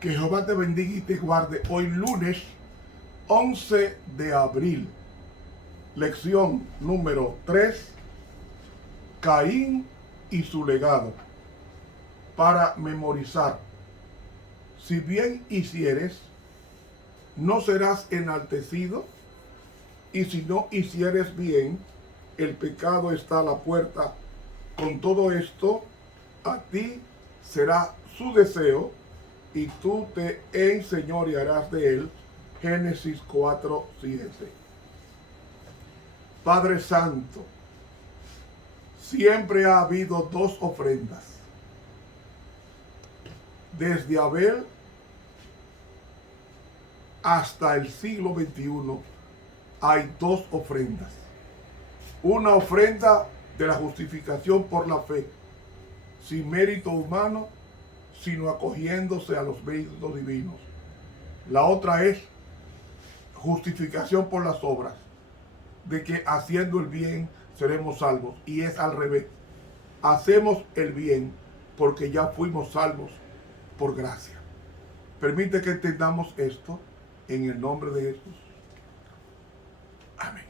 Que Jehová te bendiga y te guarde. Hoy lunes 11 de abril. Lección número 3. Caín y su legado. Para memorizar. Si bien hicieres, no serás enaltecido. Y si no hicieres bien, el pecado está a la puerta. Con todo esto, a ti será su deseo y tú te enseñorearás de él. Génesis 4:7. Padre Santo, siempre ha habido dos ofrendas. Desde Abel hasta el siglo XXI hay dos ofrendas. Una ofrenda de la justificación por la fe, sin mérito humano, sino acogiéndose a los méritos divinos. La otra es justificación por las obras, de que haciendo el bien seremos salvos. Y es al revés. Hacemos el bien porque ya fuimos salvos por gracia. Permite que entendamos esto en el nombre de Jesús. Amén.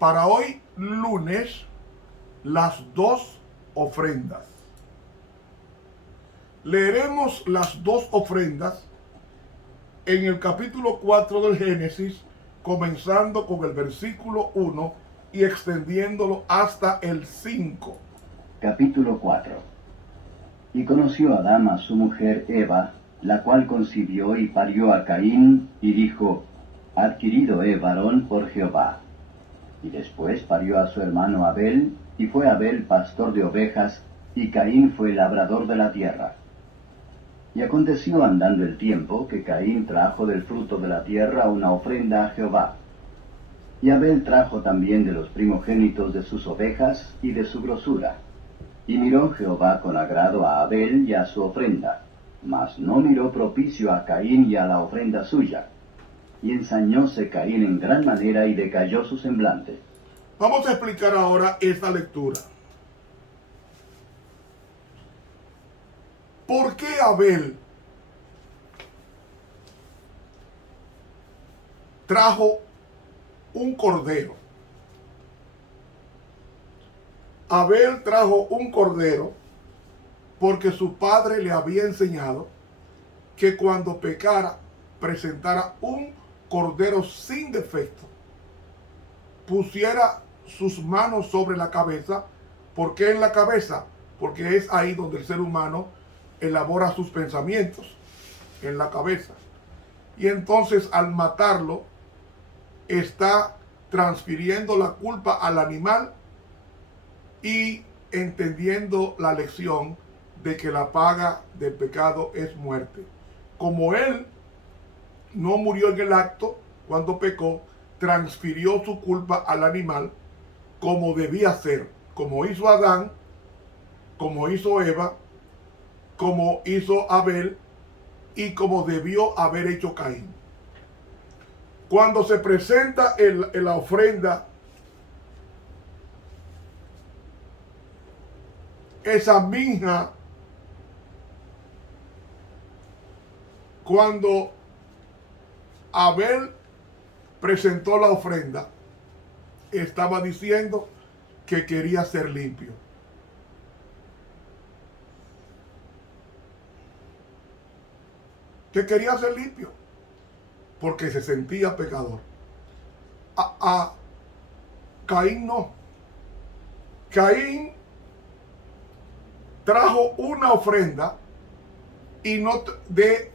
Para hoy, lunes, las dos ofrendas. Leeremos las dos ofrendas en el capítulo 4 del Génesis, comenzando con el versículo 1 y extendiéndolo hasta el 5. Capítulo 4. Y conoció Adán a su mujer Eva, la cual concibió y parió a Caín, y dijo, adquirido he varón por Jehová. Y después parió a su hermano Abel, y fue Abel pastor de ovejas, y Caín fue labrador de la tierra. Y aconteció andando el tiempo, que Caín trajo del fruto de la tierra una ofrenda a Jehová. Y Abel trajo también de los primogénitos de sus ovejas y de su grosura. Y miró Jehová con agrado a Abel y a su ofrenda, mas no miró propicio a Caín y a la ofrenda suya. Y ensañóse Caín en gran manera y decayó su semblante. Vamos a explicar ahora esta lectura. ¿Por qué Abel trajo un cordero? Abel trajo un cordero porque su padre le había enseñado que cuando pecara presentara un cordero sin defecto, pusiera sus manos sobre la cabeza. ¿Por qué en la cabeza? Porque es ahí donde el ser humano elabora sus pensamientos, en la cabeza. Y entonces al matarlo está transfiriendo la culpa al animal y entendiendo la lección de que la paga del pecado es muerte. Como él no murió en el acto cuando pecó, transfirió su culpa al animal como debía ser, como hizo Adán, como hizo Eva, como hizo Abel y como debió haber hecho Caín. Cuando se presenta la ofrenda, esa minja, cuando Abel presentó la ofrenda, estaba diciendo que quería ser limpio. Que quería ser limpio porque se sentía pecador. A Caín no. Caín trajo una ofrenda y no de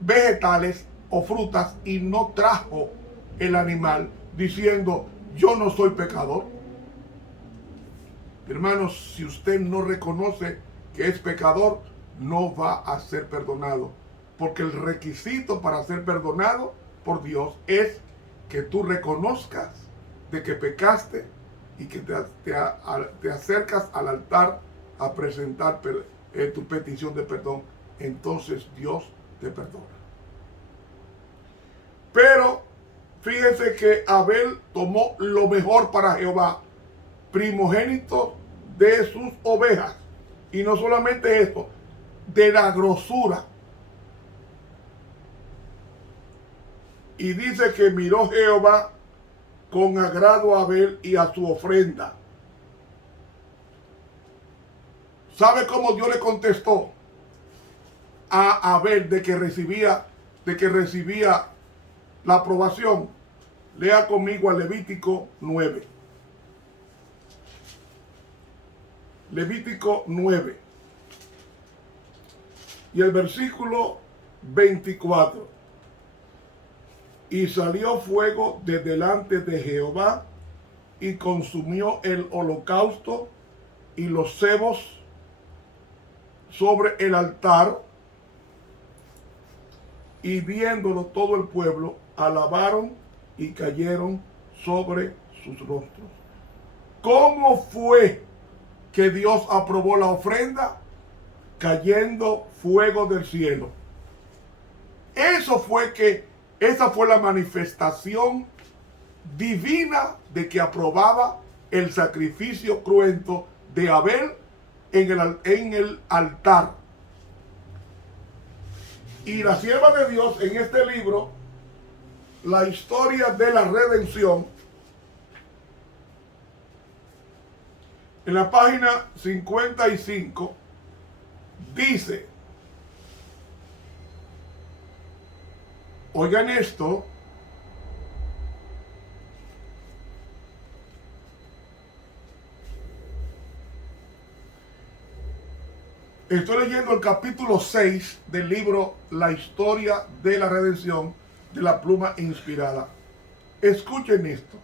vegetales o frutas, y no trajo el animal diciendo yo no soy pecador. Hermanos, si usted no reconoce que es pecador, no va a ser perdonado, porque el requisito para ser perdonado por Dios es que tú reconozcas de que pecaste y que te acercas al altar a presentar tu petición de perdón. Entonces Dios te perdona. Pero fíjense que Abel tomó lo mejor para Jehová, primogénito de sus ovejas. Y no solamente esto, de la grosura. Y dice que miró Jehová con agrado a Abel y a su ofrenda. ¿Sabe cómo Dios le contestó a Abel de que recibía la aprobación? Lea conmigo a Levítico 9. Levítico 9. Y el versículo 24. Y salió fuego de delante de Jehová y consumió el holocausto y los cebos sobre el altar, y viéndolo todo el pueblo alabaron y cayeron sobre sus rostros. ¿Cómo fue que Dios aprobó la ofrenda? Cayendo fuego del cielo. Esa fue la manifestación divina de que aprobaba el sacrificio cruento de Abel en el altar. Y la sierva de Dios en este libro, la historia de la redención, en la página 55, dice, oigan esto, estoy leyendo el capítulo 6 del libro La historia de la redención de la pluma inspirada. Escuchen esto.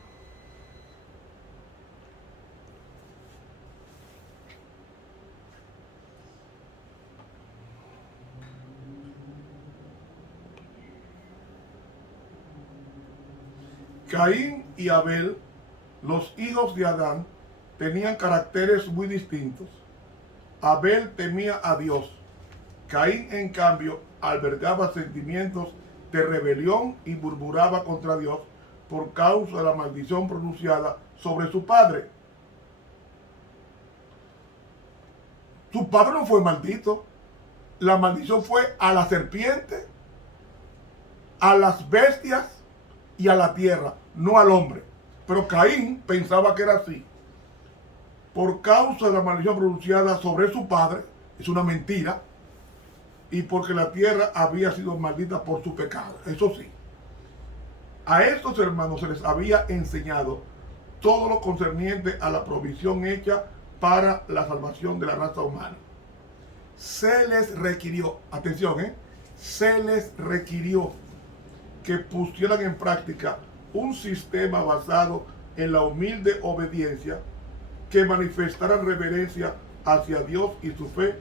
Caín y Abel, los hijos de Adán, tenían caracteres muy distintos. Abel temía a Dios. Caín, en cambio, albergaba sentimientos de rebelión y murmuraba contra Dios por causa de la maldición pronunciada sobre su padre. Su padre no fue maldito. La maldición fue a la serpiente, a las bestias y a la tierra, no al hombre. Pero Caín pensaba que era así. Por causa de la maldición pronunciada sobre su padre, es una mentira, y porque la tierra había sido maldita por su pecado. Eso sí, a estos hermanos se les había enseñado todo lo concerniente a la provisión hecha para la salvación de la raza humana. Se les requirió, atención, se les requirió que pusieran en práctica un sistema basado en la humilde obediencia, que manifestaran reverencia hacia Dios y su fe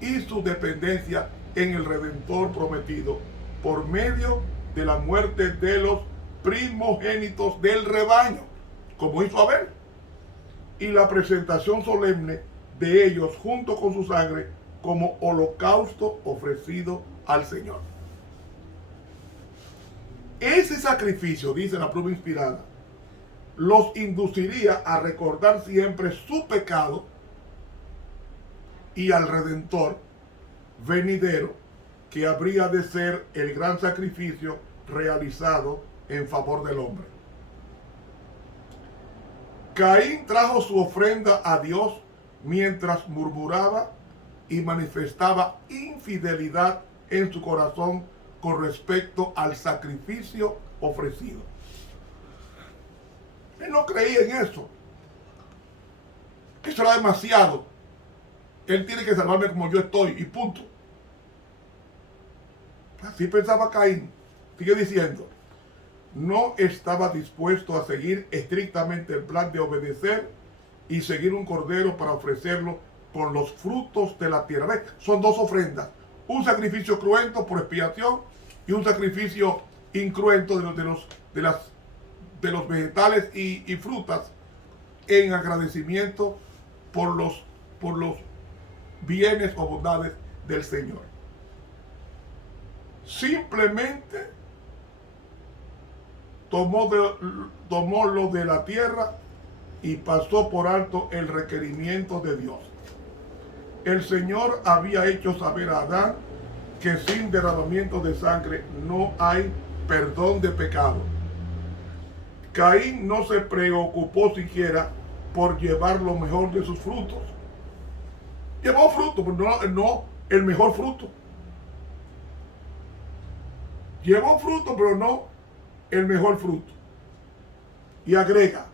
y su dependencia en el Redentor prometido por medio de la muerte de los primogénitos del rebaño, como hizo Abel, y la presentación solemne de ellos junto con su sangre como holocausto ofrecido al Señor. Ese sacrificio, dice la pluma inspirada, los induciría a recordar siempre su pecado y al Redentor venidero, que habría de ser el gran sacrificio realizado en favor del hombre. Caín trajo su ofrenda a Dios mientras murmuraba y manifestaba infidelidad en su corazón con respecto al sacrificio ofrecido. Él no creía en eso. Eso era demasiado. Él tiene que salvarme como yo estoy y punto. Así pensaba Caín. Sigue diciendo, no estaba dispuesto a seguir estrictamente el plan de obedecer y seguir un cordero para ofrecerlo con los frutos de la tierra. ¿Ves? Son dos ofrendas. Un sacrificio cruento por expiación y un sacrificio incruento de los vegetales y frutas en agradecimiento por los bienes o bondades del Señor. Simplemente tomó lo de la tierra y pasó por alto el requerimiento de Dios. El Señor había hecho saber a Adán que sin derramamiento de sangre no hay perdón de pecado. Caín no se preocupó siquiera por llevar lo mejor de sus frutos. Llevó fruto, pero no el mejor fruto. Llevó fruto, pero no el mejor fruto. Y agrega,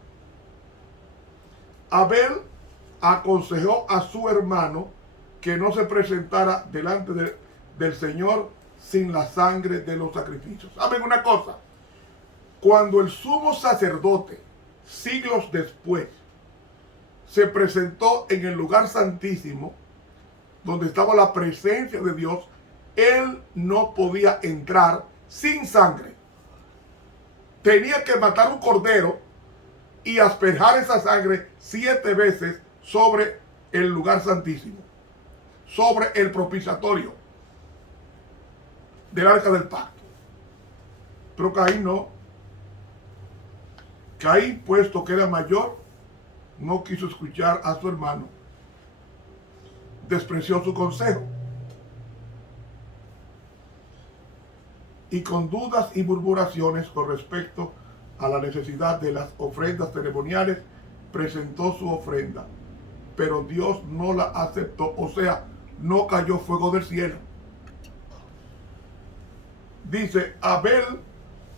Abel aconsejó a su hermano que no se presentara delante del Señor sin la sangre de los sacrificios. ¿Saben una cosa? Cuando el sumo sacerdote, siglos después, se presentó en el lugar santísimo, donde estaba la presencia de Dios, él no podía entrar sin sangre. Tenía que matar un cordero y asperjar esa sangre 7 veces sobre el lugar santísimo, sobre el propiciatorio del arca del pacto. Pero Caín no. Caín, puesto que era mayor, no quiso escuchar a su hermano. Despreció su consejo. Y con dudas y murmuraciones con respecto a la necesidad de las ofrendas ceremoniales, presentó su ofrenda. Pero Dios no la aceptó, o sea, no cayó fuego del cielo. Dice, Abel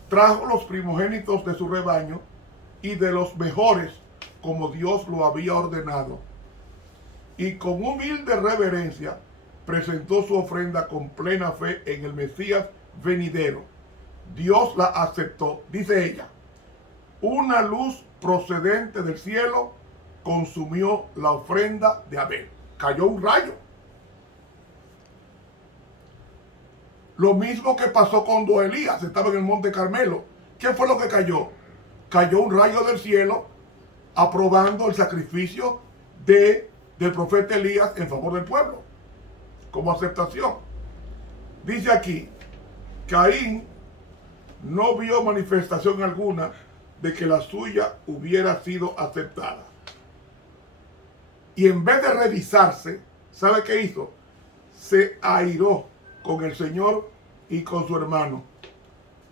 trajo los primogénitos de su rebaño y de los mejores, como Dios lo había ordenado. Y con humilde reverencia presentó su ofrenda con plena fe en el Mesías venidero. Dios la aceptó, dice ella. Una luz procedente del cielo consumió la ofrenda de Abel. Cayó un rayo. Lo mismo que pasó cuando Elías estaba en el monte Carmelo. ¿Qué fue lo que cayó? Cayó un rayo del cielo aprobando el sacrificio del profeta Elías en favor del pueblo, como aceptación. Dice aquí, Caín no vio manifestación alguna de que la suya hubiera sido aceptada. Y en vez de revisarse, ¿sabe qué hizo? Se airó con el Señor y con su hermano.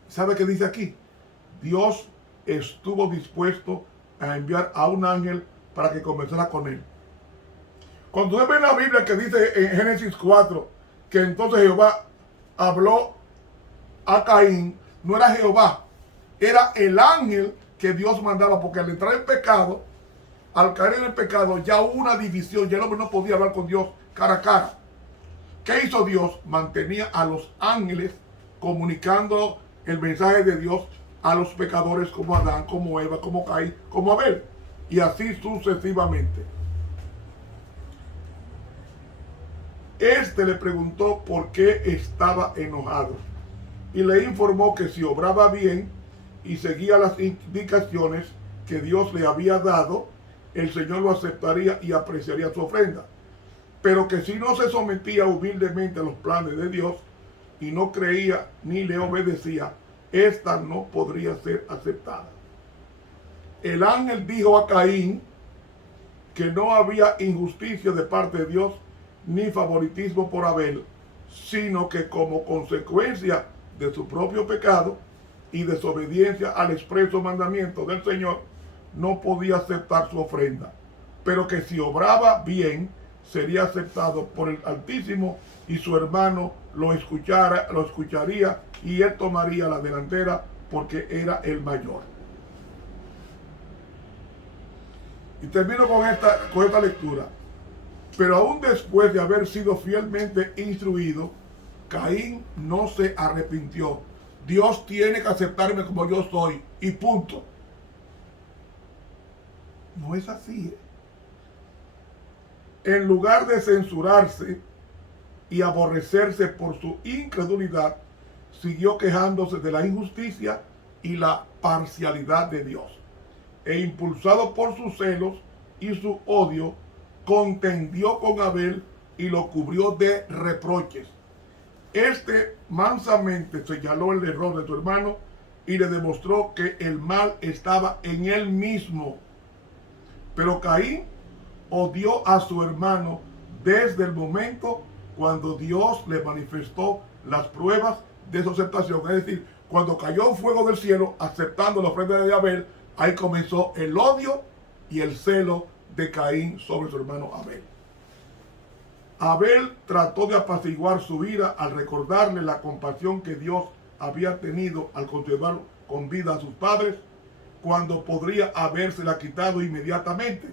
¿Sabe qué dice aquí? Dios estuvo dispuesto a enviar a un ángel para que conversara con él. Cuando usted ve en la Biblia que dice en Génesis 4 que entonces Jehová habló a Caín, no era Jehová, era el ángel que Dios mandaba, porque al entrar en pecado, al caer en el pecado, ya hubo una división, ya el hombre no podía hablar con Dios cara a cara. ¿Qué hizo Dios? Mantenía a los ángeles comunicando el mensaje de Dios a los pecadores como Adán, como Eva, como Caín, como Abel, y así sucesivamente. Este le preguntó por qué estaba enojado y le informó que si obraba bien y seguía las indicaciones que Dios le había dado, el Señor lo aceptaría y apreciaría su ofrenda. Pero que si no se sometía humildemente a los planes de Dios y no creía ni le obedecía, esta no podría ser aceptada. El ángel dijo a Caín que no había injusticia de parte de Dios ni favoritismo por Abel, sino que como consecuencia de su propio pecado y desobediencia al expreso mandamiento del Señor, no podía aceptar su ofrenda, pero que si obraba bien, sería aceptado por el Altísimo y su hermano lo escucharía y él tomaría la delantera porque era el mayor. Y termino con esta lectura. Pero aún después de haber sido fielmente instruido, Caín no se arrepintió. Dios tiene que aceptarme como yo soy y punto. No es así. En lugar de censurarse y aborrecerse por su incredulidad, siguió quejándose de la injusticia y la parcialidad de Dios. E impulsado por sus celos y su odio, contendió con Abel y lo cubrió de reproches. Este mansamente señaló el error de su hermano y le demostró que el mal estaba en él mismo. Pero Caín odió a su hermano desde el momento cuando Dios le manifestó las pruebas de su aceptación. Es decir, Cuando cayó fuego del cielo, aceptando la ofrenda de Abel, ahí comenzó el odio y el celo de Caín sobre su hermano Abel. Abel trató de apaciguar su ira al recordarle la compasión que Dios había tenido al conservar con vida a sus padres, cuando podría habérsela quitado inmediatamente.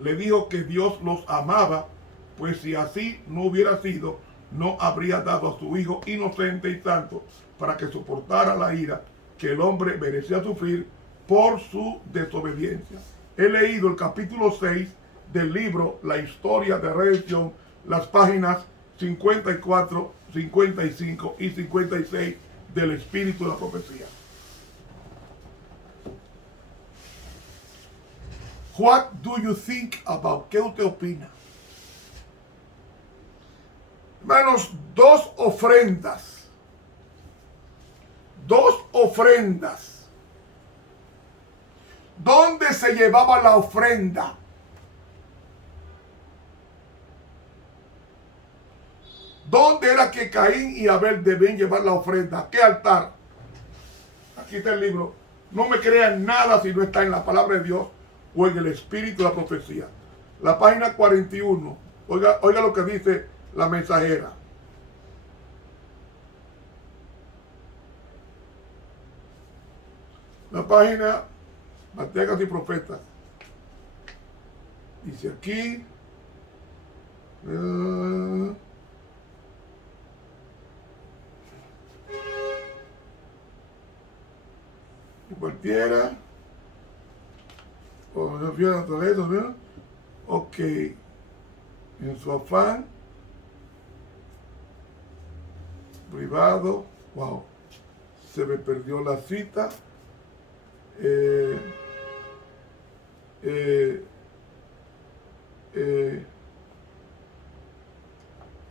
Le dijo que Dios los amaba, pues si así no hubiera sido, no habría dado a su hijo inocente y santo para que soportara la ira que el hombre merecía sufrir por su desobediencia. He leído el capítulo 6 del libro La historia de redención, las páginas 54, 55 y 56 del Espíritu de la Profecía. What do you think about? ¿Qué usted opina? Hermanos, dos ofrendas. ¿Dónde se llevaba la ofrenda? ¿Dónde era que Caín y Abel debían llevar la ofrenda? ¿A qué altar? Aquí está el libro. No me crean nada si no está en la palabra de Dios o en el Espíritu de la Profecía. La página 41. Oiga lo que dice la mensajera. La página Mategas y Profetas. Dice aquí. Cualquiera. Ok. En su afán privado. Wow. Se me perdió la cita.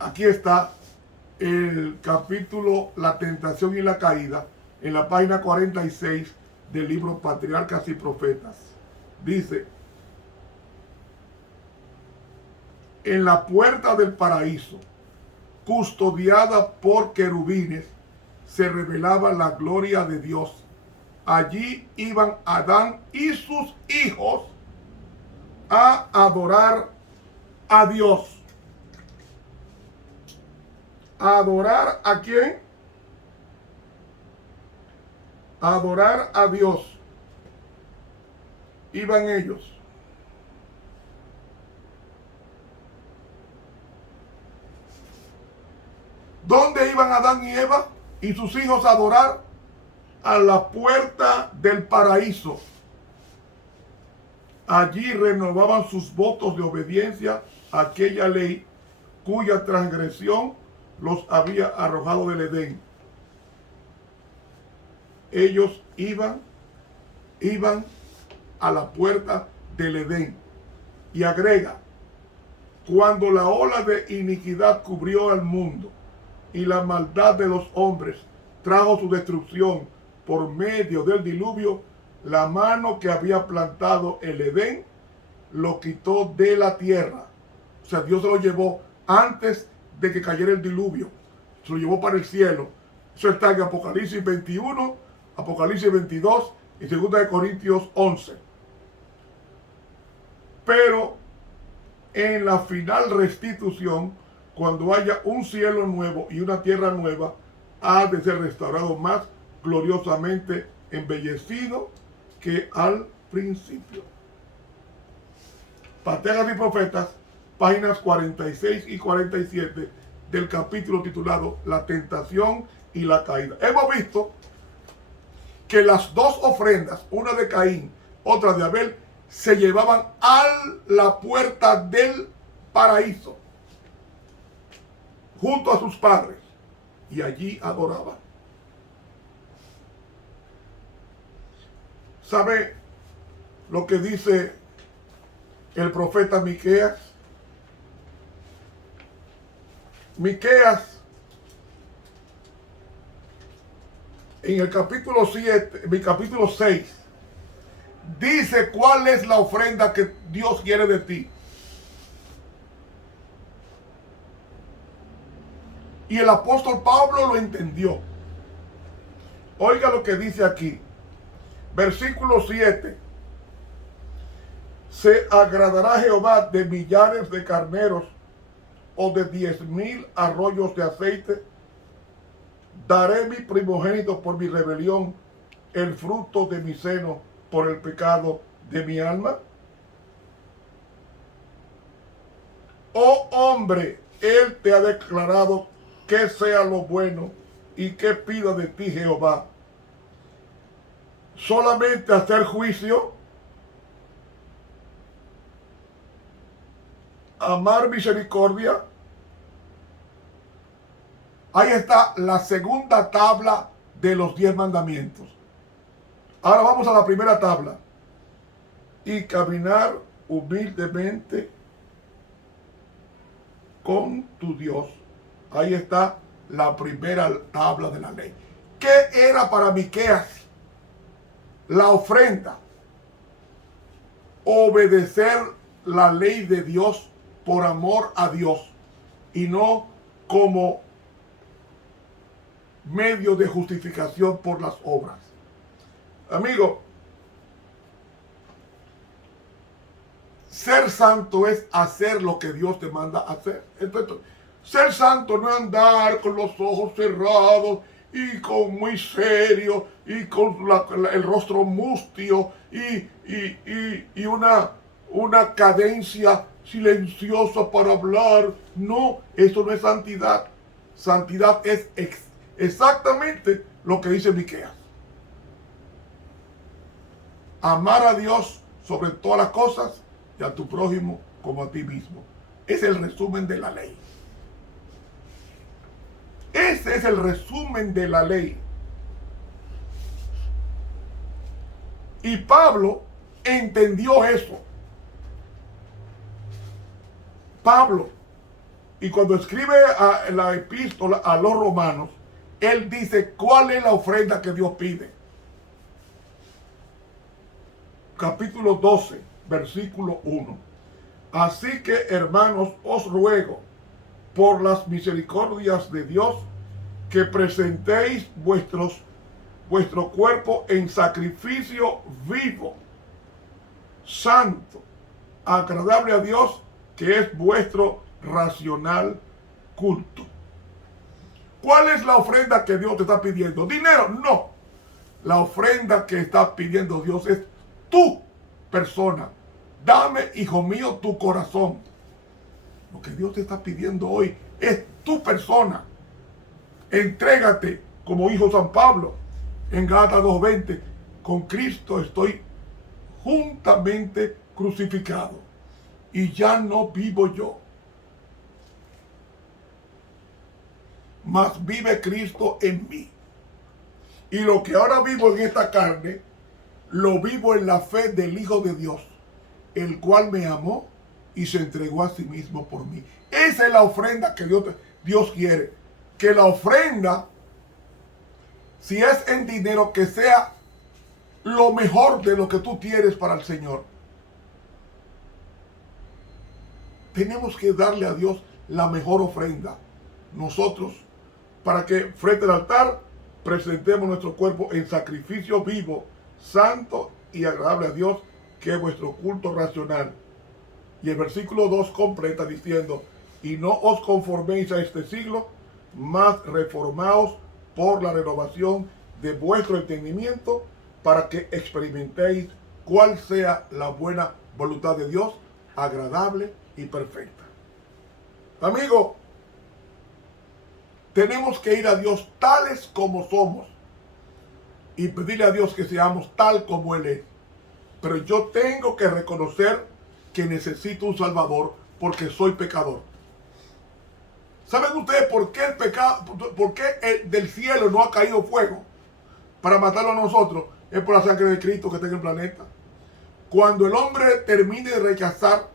Aquí está el capítulo La tentación y la caída en la página 46 del libro Patriarcas y Profetas. Dice: en la puerta del paraíso, custodiada por querubines, se revelaba la gloria de Dios. Allí iban Adán y sus hijos a adorar a Dios. ¿A adorar a quién? A adorar a Dios. Iban ellos. ¿Dónde iban Adán y Eva y sus hijos a adorar? A la puerta del paraíso. Allí renovaban sus votos de obediencia a aquella ley cuya transgresión los había arrojado del Edén. Ellos iban a la puerta del Edén. Y agrega: cuando la ola de iniquidad cubrió al mundo y la maldad de los hombres trajo su destrucción por medio del diluvio, la mano que había plantado el Edén lo quitó de la tierra. O sea, Dios se lo llevó antes de que cayera el diluvio. Se lo llevó para el cielo. Eso está en Apocalipsis 21, Apocalipsis 22 y 2 de Corintios 11. Pero en la final restitución, cuando haya un cielo nuevo y una tierra nueva, ha de ser restaurado más gloriosamente embellecido que al principio. Patriarcas y Profetas, páginas 46 y 47 del capítulo titulado La tentación y la caída. Hemos visto que las dos ofrendas, una de Caín, otra de Abel, se llevaban a la puerta del paraíso junto a sus padres y allí adoraban. ¿Sabe lo que dice el profeta Miqueas? Miqueas, en el capítulo 7, en el capítulo 6, dice cuál es la ofrenda que Dios quiere de ti. Y el apóstol Pablo lo entendió. Oiga lo que dice aquí. Versículo 7. ¿Se agradará Jehová de millares de carneros o de 10,000 arroyos de aceite? Daré mi primogénito por mi rebelión, el fruto de mi seno por el pecado de mi alma. Oh hombre, él te ha declarado que sea lo bueno y que pida de ti Jehová. Solamente hacer juicio, amar misericordia. Ahí está la segunda tabla de los 10 mandamientos. Ahora vamos a la primera tabla. Y caminar humildemente con tu Dios. Ahí está la primera tabla de la ley. ¿Qué era para Miqueas la ofrenda? Obedecer la ley de Dios por amor a Dios y no como medio de justificación por las obras. Amigo, ser santo es hacer lo que Dios te manda hacer. Entonces, ser santo no es andar con los ojos cerrados y con muy serio y con el rostro mustio y una cadencia silenciosa para hablar. No, eso no es santidad. Santidad es exactamente lo que dice Miqueas. Amar a Dios sobre todas las cosas y a tu prójimo como a ti mismo. Es el resumen de la ley. Ese es el resumen de la ley. Y Pablo entendió eso. Pablo, y cuando escribe la epístola a los romanos, él dice cuál es la ofrenda que Dios pide. Capítulo 12, versículo 1. Así que, hermanos, os ruego por las misericordias de Dios que presentéis vuestro cuerpo en sacrificio vivo, santo, agradable a Dios, que es vuestro racional culto. ¿Cuál es la ofrenda que Dios te está pidiendo? ¿Dinero? No. La ofrenda que está pidiendo Dios es tu persona. Dame, hijo mío, tu corazón. Lo que Dios te está pidiendo hoy es tu persona. Entrégate como hijo San Pablo en Gálatas 2:20. Con Cristo estoy juntamente crucificado y ya no vivo yo, mas vive Cristo en mí. Y lo que ahora vivo en esta carne, lo vivo en la fe del Hijo de Dios, el cual me amó y se entregó a sí mismo por mí. Esa es la ofrenda que Dios quiere. Que la ofrenda, si es en dinero, que sea lo mejor de lo que tú tienes para el Señor. Tenemos que darle a Dios la mejor ofrenda. Nosotros, para que frente al altar presentemos nuestro cuerpo en sacrificio vivo, santo y agradable a Dios, que es vuestro culto racional. Y el versículo 2 completa diciendo: y no os conforméis a este siglo, mas reformaos por la renovación de vuestro entendimiento, para que experimentéis cuál sea la buena voluntad de Dios, agradable y perfecta. Amigo, tenemos que ir a Dios tales como somos y pedirle a Dios que seamos tal como Él es. Pero yo tengo que reconocer que necesito un Salvador porque soy pecador. ¿Saben ustedes por qué el pecado, por qué del cielo no ha caído fuego para matarlo a nosotros? Es por la sangre de Cristo que está en el planeta. Cuando el hombre termine de rechazar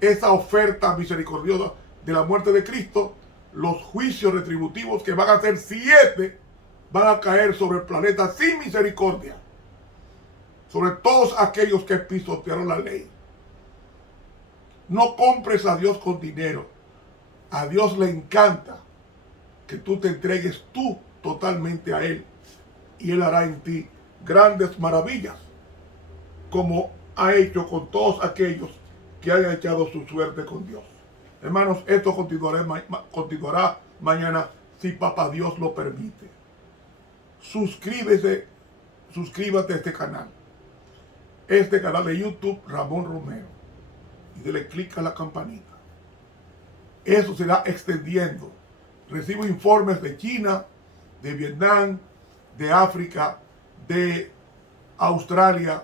esa oferta misericordiosa de la muerte de Cristo, los juicios retributivos, que van a ser 7, van a caer sobre el planeta sin misericordia, sobre todos aquellos que pisotearon la ley. No compres a Dios con dinero. A Dios le encanta que tú te entregues tú totalmente a Él. y Él hará en ti grandes maravillas, como ha hecho con todos aquellos que hayan echado su suerte con Dios. Hermanos, esto continuará mañana si Papá Dios lo permite. Suscríbete a este canal de YouTube, Ramón Romero, y dale clic a la campanita. Eso se irá extendiendo. Recibo informes de China, de Vietnam, de África, de Australia,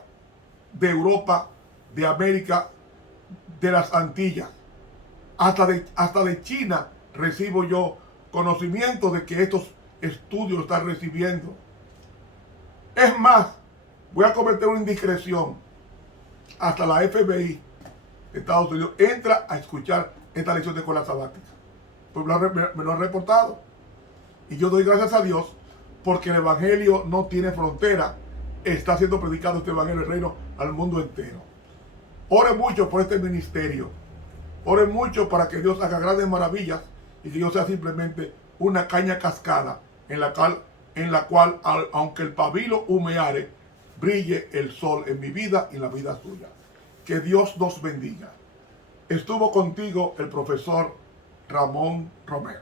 de Europa, de América, de las Antillas. Hasta de China recibo yo conocimiento de que estos estudios están recibiendo. Es más, voy a cometer una indiscreción. Hasta la FBI de Estados Unidos entra a escuchar esta lección de escuela sabática. Pues me lo han reportado. Y yo doy gracias a Dios porque el Evangelio no tiene frontera. Está siendo predicado este Evangelio del Reino al mundo entero. Ore mucho por este ministerio. Ore mucho para que Dios haga grandes maravillas y que yo sea simplemente una caña cascada en la cual, aunque el pabilo humeare, brille el sol en mi vida y en la vida suya. Que Dios nos bendiga. Estuvo contigo el profesor Ramón Romero.